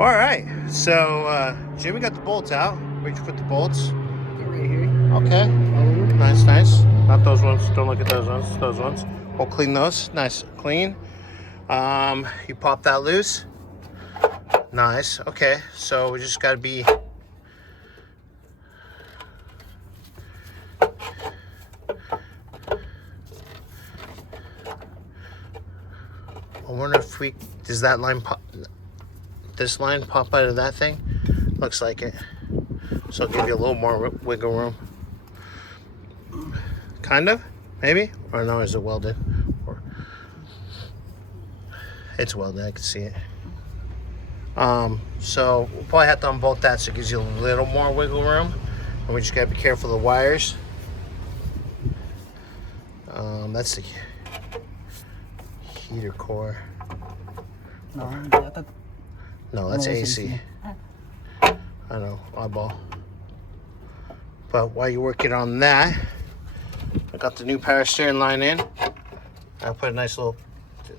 All right, so Jimmy got the bolts out. Where'd you put the bolts? Right here. Okay, nice, nice. Not those ones. Don't look at those ones. Those ones. We'll clean those. Nice, clean. You pop that loose. Nice. Okay, so we just got to be. I wonder if we does that line pop. This line pop out of that thing? Looks like it. So it'll give you a little more wiggle room. Kind of, maybe? Or no, is it welded? Or it's welded, I can see it. So we'll probably have to unbolt that so it gives you a little more wiggle room. And we just gotta be careful of the wires. That's the heater core. No, that's AC. I know, eyeball. But while you're working on that, I got the new power steering line in. I put a nice little,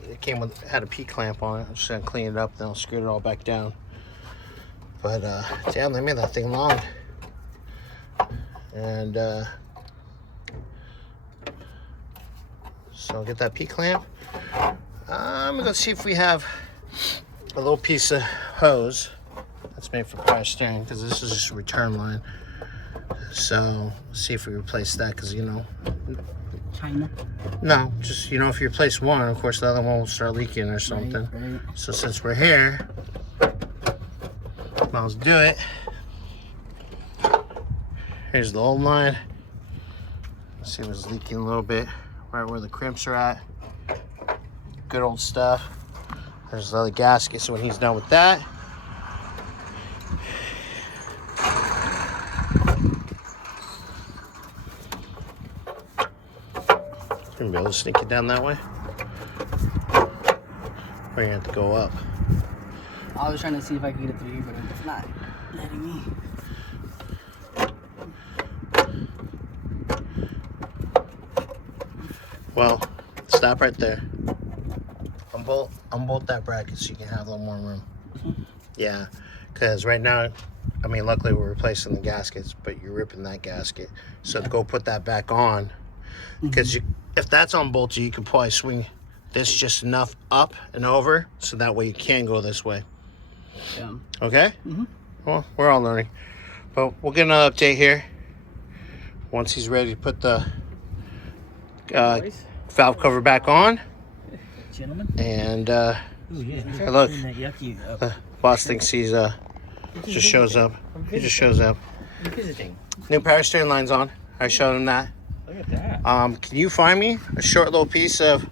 it came with, had a P-clamp on it. I'm just gonna clean it up, then I'll screw it all back down. But damn, they made that thing long. And so I'll get that P-clamp. I'm gonna see if we have a little piece of hose that's made for power steering, because this is just a return line. So see if we replace that, because you know, China. No, just, you know, if you replace one, of course the other one will start leaking or something. Right. So since we're here, might as well do it. Here's the old line. Let's see if it's leaking a little bit, right where the crimps are at. Good old stuff. There's the other gasket, so when he's done with that, you're gonna be able to sneak it down that way. Or you have to go up. I was trying to see if I could get it through here, but it's not letting me. Well, stop right there. Unbolt that bracket so you can have a little more room. Yeah, because right now, I mean, luckily we're replacing the gaskets, but you're ripping that gasket. So to go put that back on, because if that's unbolted, you can probably swing this just enough up and over, so that way you can go this way. Yeah. Okay? Well, we're all learning. But we'll get another update here once he's ready to put the valve cover back on. Gentlemen. And ooh, yeah. hey, look, that yucky boss thinks he's just shows up. He just shows up. I'm visiting. New power steering line's on. I showed him that. Look at that. Can you find me a short little piece of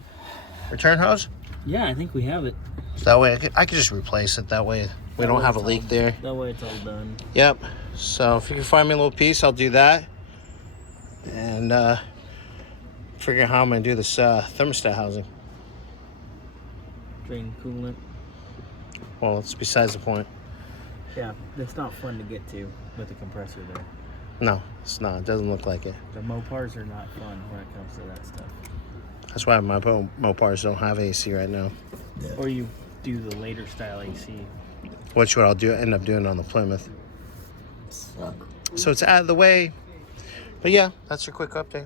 return hose? Yeah, I think we have it. So that way I could just replace it. That way we don't have a leak there. That way it's all done. Yep. So if you can find me a little piece, I'll do that. And figure out how I'm gonna do this thermostat housing. Drain coolant. Well, it's besides the point. Yeah, it's not fun to get to with the compressor there. No, it's not. It doesn't look like it. The Mopars are not fun when it comes to that stuff. That's why my Mopars don't have AC right now. Yeah. Or you do the later style AC. Which what I'll end up doing on the Plymouth. So it's out of the way. But yeah, that's your quick update.